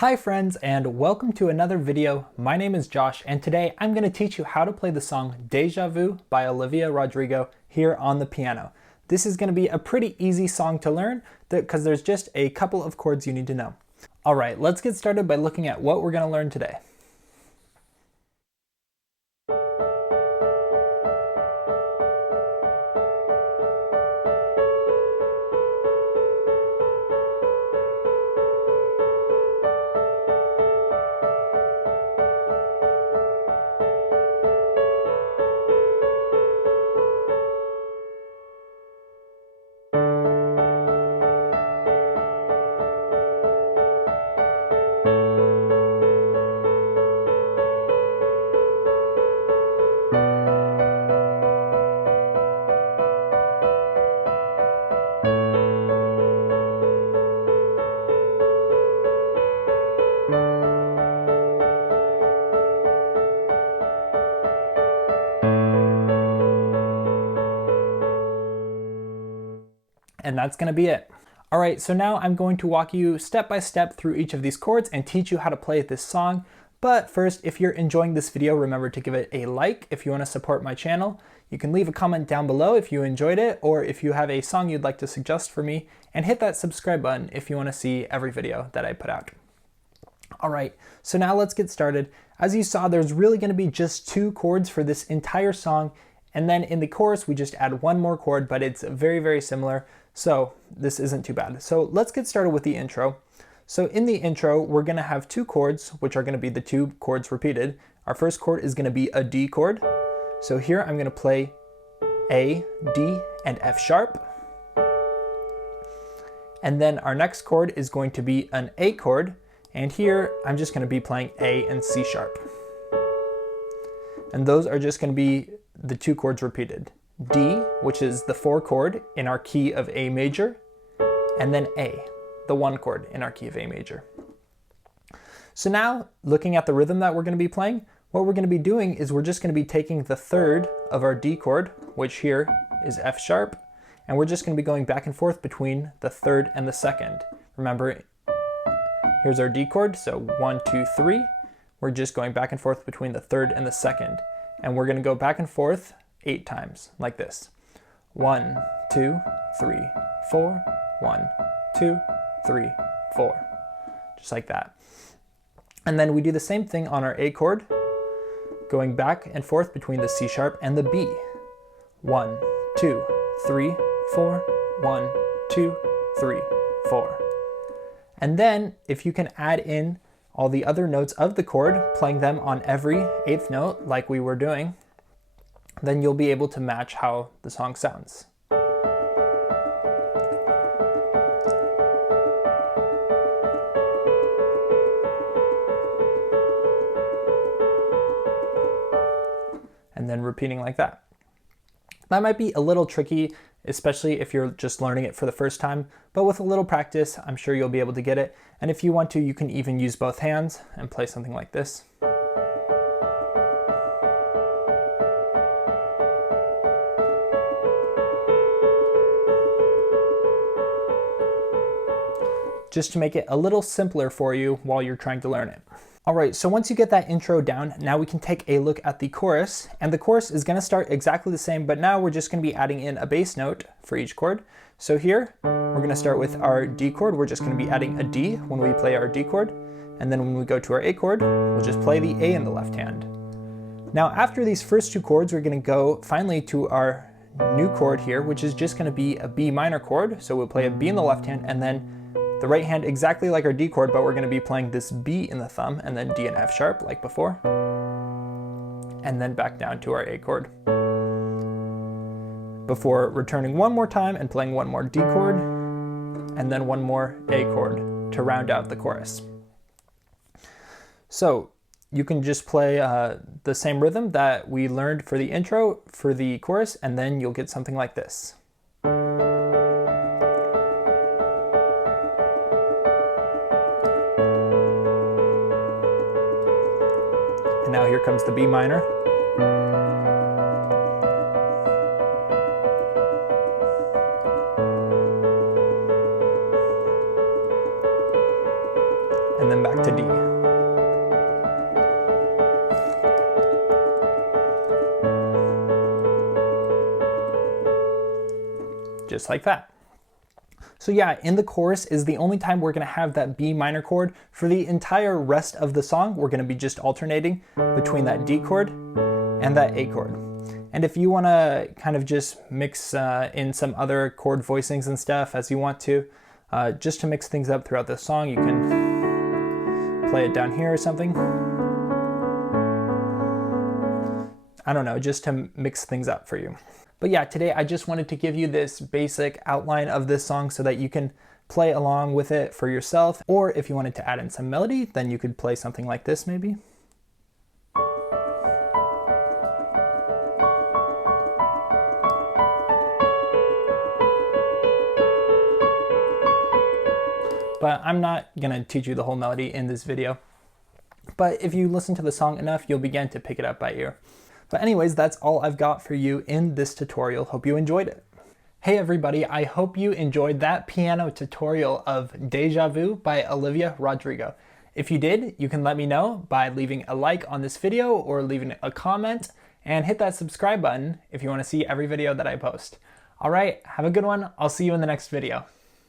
Hi friends, and welcome to another video. My name is Josh, and today I'm going to teach you how to play the song Deja Vu by Olivia Rodrigo here on the piano. This is going to be a pretty easy song to learn because there's just a couple of chords you need to know. Alright, let's get started by looking at what we're going to learn today. And that's going to be it. Alright, so now I'm going to walk you step by step through each of these chords and teach you how to play this song. But first, if you're enjoying this video, remember to give it a like if you want to support my channel. You can leave a comment down below if you enjoyed it, or if you have a song you'd like to suggest for me, and hit that subscribe button if you want to see every video that I put out. Alright, so now let's get started. As you saw, there's really going to be just two chords for this entire song, and then in the chorus we just add one more chord, but it's very similar. So this isn't too bad. So let's get started with the intro. So in the intro, we're going to have two chords, which are going to be the two chords repeated. Our first chord is going to be a D chord. So here I'm going to play A, D, and F sharp. And then our next chord is going to be an A chord. And here I'm just going to be playing A and C sharp. And those are just going to be the two chords repeated. D, which is the 4 chord in our key of A major, and then A, the 1 chord in our key of A major. So now, looking at the rhythm that we're going to be playing, what we're going to be doing is we're just going to be taking the third of our D chord, which here is F sharp, and we're just going to be going back and forth between the third and the second. Remember, here's our D chord, so 1, 2, 3. We're just going back and forth between the third and the second, and we're going to go back and forth 8 times, like this. 1, 2, 3, 4, 1, 2, 3, 4. Just like that. And then we do the same thing on our A chord, going back and forth between the C sharp and the B. 1, 2, 3, 4, 1, 2, 3, 4. And then if you can add in all the other notes of the chord, playing them on every 8th note like we were doing, then you'll be able to match how the song sounds. And then repeating like that. That might be a little tricky, especially if you're just learning it for the first time, but with a little practice, I'm sure you'll be able to get it. And if you want to, you can even use both hands and play something like this. Just to make it a little simpler for you while you're trying to learn it. Alright, so once you get that intro down, now we can take a look at the chorus, and the chorus is going to start exactly the same, but now we're just going to be adding in a bass note for each chord. So here, we're going to start with our D chord. We're just going to be adding a D when we play our D chord, and then when we go to our A chord, we'll just play the A in the left hand. Now after these first two chords, we're going to go finally to our new chord here, which is just going to be a B minor chord. So we'll play a B in the left hand, and then the right hand exactly like our D chord, but we're going to be playing this B in the thumb, and then D and F sharp like before, and then back down to our A chord, before returning one more time and playing one more D chord, and then one more A chord to round out the chorus. So you can just play the same rhythm that we learned for the intro for the chorus, and then you'll get something like this. And now here comes the B minor. and then then back to D. Just like that. So yeah, in the chorus is the only time we're gonna have that B minor chord. For the entire rest of the song, we're gonna be just alternating between that D chord and that A chord. And if you wanna kind of just mix in some other chord voicings and stuff as you want to, just to mix things up throughout the song, you can play it down here or something. I don't know, just to mix things up for you. But yeah, today I just wanted to give you this basic outline of this song so that you can play along with it for yourself. Or if you wanted to add in some melody, then you could play something like this maybe. But I'm not gonna teach you the whole melody in this video. But if you listen to the song enough, you'll begin to pick it up by ear. But anyways, that's all I've got for you in this tutorial. Hope you enjoyed it. Hey everybody, I hope you enjoyed that piano tutorial of Deja Vu by Olivia Rodrigo. If you did, you can let me know by leaving a like on this video or leaving a comment, and hit that subscribe button if you want to see every video that I post. All right, have a good one. I'll see you in the next video.